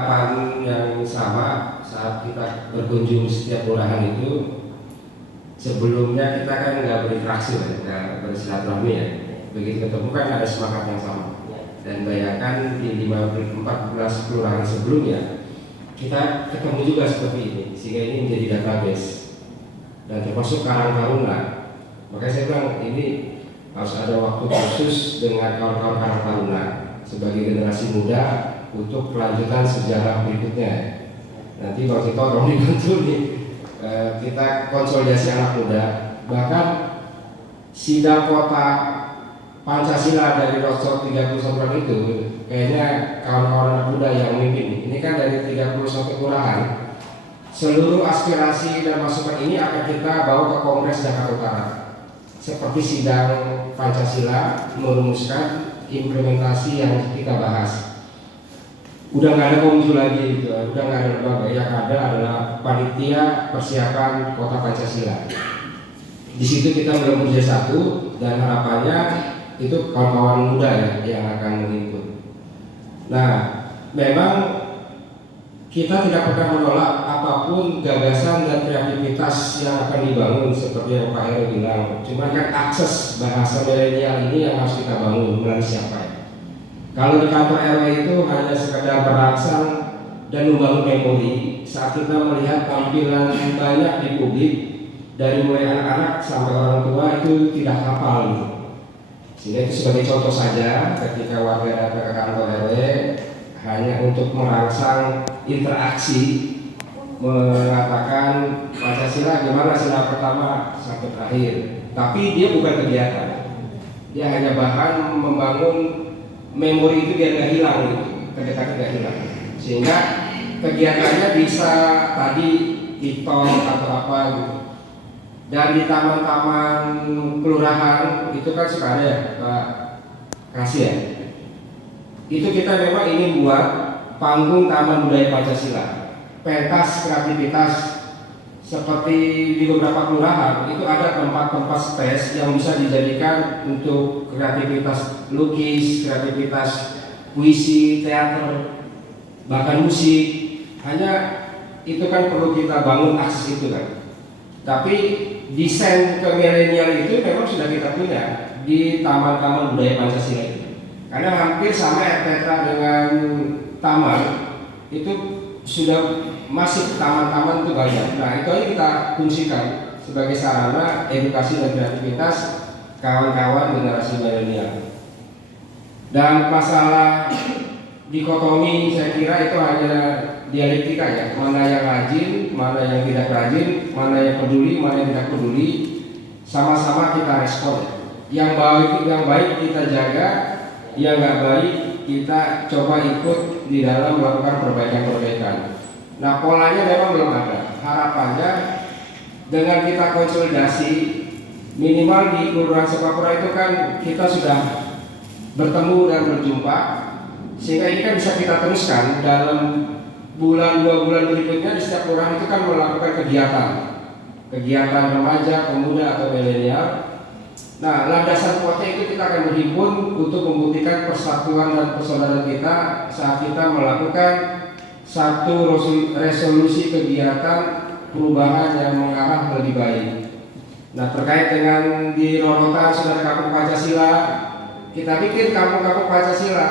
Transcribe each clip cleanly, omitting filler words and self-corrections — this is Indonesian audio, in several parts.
Harapan yang sama saat kita berkunjung di setiap kelurahan itu, sebelumnya kita kan nggak berinteraksi, nggak bersilaturahmi ya. Begitu ketemu kan ada semangat yang sama. Dan bayangkan di 14 kelurahan sebelumnya kita ketemu juga seperti ini, sehingga ini menjadi database dan termasuk Karang Taruna. Makanya saya bilang ini harus ada waktu khusus dengan kawan-kawan Karang Taruna sebagai generasi muda untuk kelanjutan sejarah berikutnya. Nanti kalau kita orang dibantu nih, kita konsolidasi anak muda. Bahkan sidang kota Pancasila dari Rosso 31 itu kayaknya kawan-kawan anak muda yang memimpin. Ini kan dari 31 kelurahan. Seluruh aspirasi dan masukan ini akan kita bawa ke Kongres Jakarta Utara. Seperti sidang Pancasila merumuskan implementasi yang kita bahas. Udah nggak ada komisi lagi, gitu. Udah nggak ada lembaga. Yang ada adalah panitia persiapan kota Pancasila. Di situ kita belum kerja satu dan harapannya itu kawan-kawan muda ya yang akan mengikut. Nah, memang kita tidak pernah menolak apapun gagasan dan kreativitas yang akan dibangun seperti yang Pak Heru bilang. Cuma kan akses bahasa milenial ini yang harus kita bangun melalui siapa ya? Kalau di kantor RW itu hanya sekedar merangsang dan membangun memori saat kita melihat tampilan banyak di publik dari mulai anak-anak sampai orang tua itu tidak hafal gitu. Sehingga itu sebagai contoh saja ketika warga datang ke kantor RW hanya untuk merangsang interaksi mengatakan Pancasila gimana sila pertama sampai terakhir, tapi dia bukan kegiatan, dia hanya bahan membangun memori itu biar nggak hilang gitu, kedekatan nggak hilang, sehingga kegiatannya bisa tadi TikTok atau apa gitu. Dan di taman-taman kelurahan itu kan suka ada ya Pak Kasih ya. Itu kita memang ingin buat panggung taman budaya Pancasila, pentas kreativitas seperti di beberapa kelurahan itu ada tempat-tempat stage yang bisa dijadikan untuk kreativitas lukis, kreativitas puisi, teater, bahkan musik. Hanya itu kan perlu kita bangun akses itu kan. Tapi desain ke milenial itu memang sudah kita punya di taman-taman budaya Pancasila itu. Karena hampir sama RPK dengan taman itu sudah masih taman-taman itu banyak. Nah itu aja kita fungsikan sebagai sarana edukasi dan kreativitas kawan-kawan generasi milenial. Dan masalah dikotomi saya kira itu hanya dialektika ya, mana yang rajin, mana yang tidak rajin, mana yang peduli, mana yang tidak peduli, sama-sama kita respon. Yang baik kita jaga, yang nggak baik kita coba ikut di dalam melakukan perbaikan-perbaikan. Nah polanya memang belum ada. Harapannya dengan kita konsolidasi minimal di Kelurahan Sepakura itu kan kita sudah bertemu dan berjumpa, sehingga ini kan bisa kita teruskan dalam bulan 2 bulan berikutnya. Di setiap kelurahan itu kan melakukan kegiatan remaja, pemuda atau milenial. Nah, landasan kuatnya itu kita akan berhimpun untuk membuktikan persatuan dan persaudaraan kita saat kita melakukan satu resolusi kegiatan perubahan yang mengarah lebih baik. Nah, terkait dengan di Rorotan Saudara Kampung Pancasila, kita bikin kampung-kampung Pancasila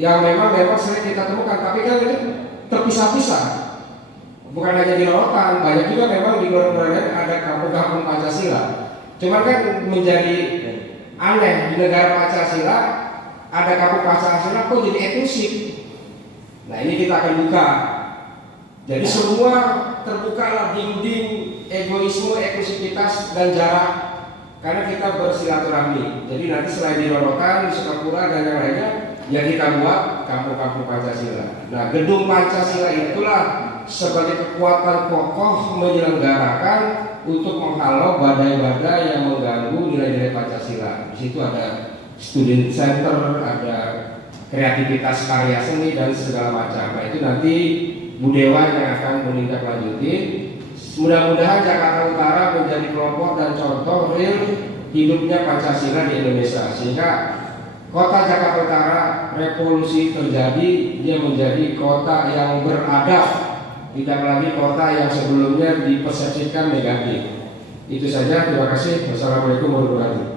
yang memang sering kita temukan, tapi kan itu terpisah-pisah. Bukan hanya di Rorotan, banyak juga memang di luar-luar ada kampung-kampung Pancasila. Cuman kan menjadi aneh di negara Pancasila ada kampung Pancasila kok jadi eksklusif. Nah ini kita akan buka. Jadi semua terbukalah dinding egoisme, eksklusivitas dan jarak karena kita bersilaturahmi. Jadi nanti selain di Rorotan, di Sukapura dan yang lainnya, ya kita buat kampung-kampung Pancasila. Nah gedung Pancasila itulah sebagai kekuatan kokoh menyelenggarakan untuk menghalau badai-badai yang mengganggu nilai-nilai Pancasila. Di situ ada student center, ada kreativitas karya seni dan segala macam. Nah itu nanti Bu Dewan yang akan menindaklanjuti. Mudah-mudahan Jakarta Utara menjadi kelompok dan contoh real hidupnya Pancasila di Indonesia, sehingga Kota Jakarta Utara revolusi terjadi, dia menjadi kota yang beradab, tidak lagi kota yang sebelumnya dipersepsikan negatif. Itu saja, terima kasih. Wassalamualaikum warahmatullahi wabarakatuh.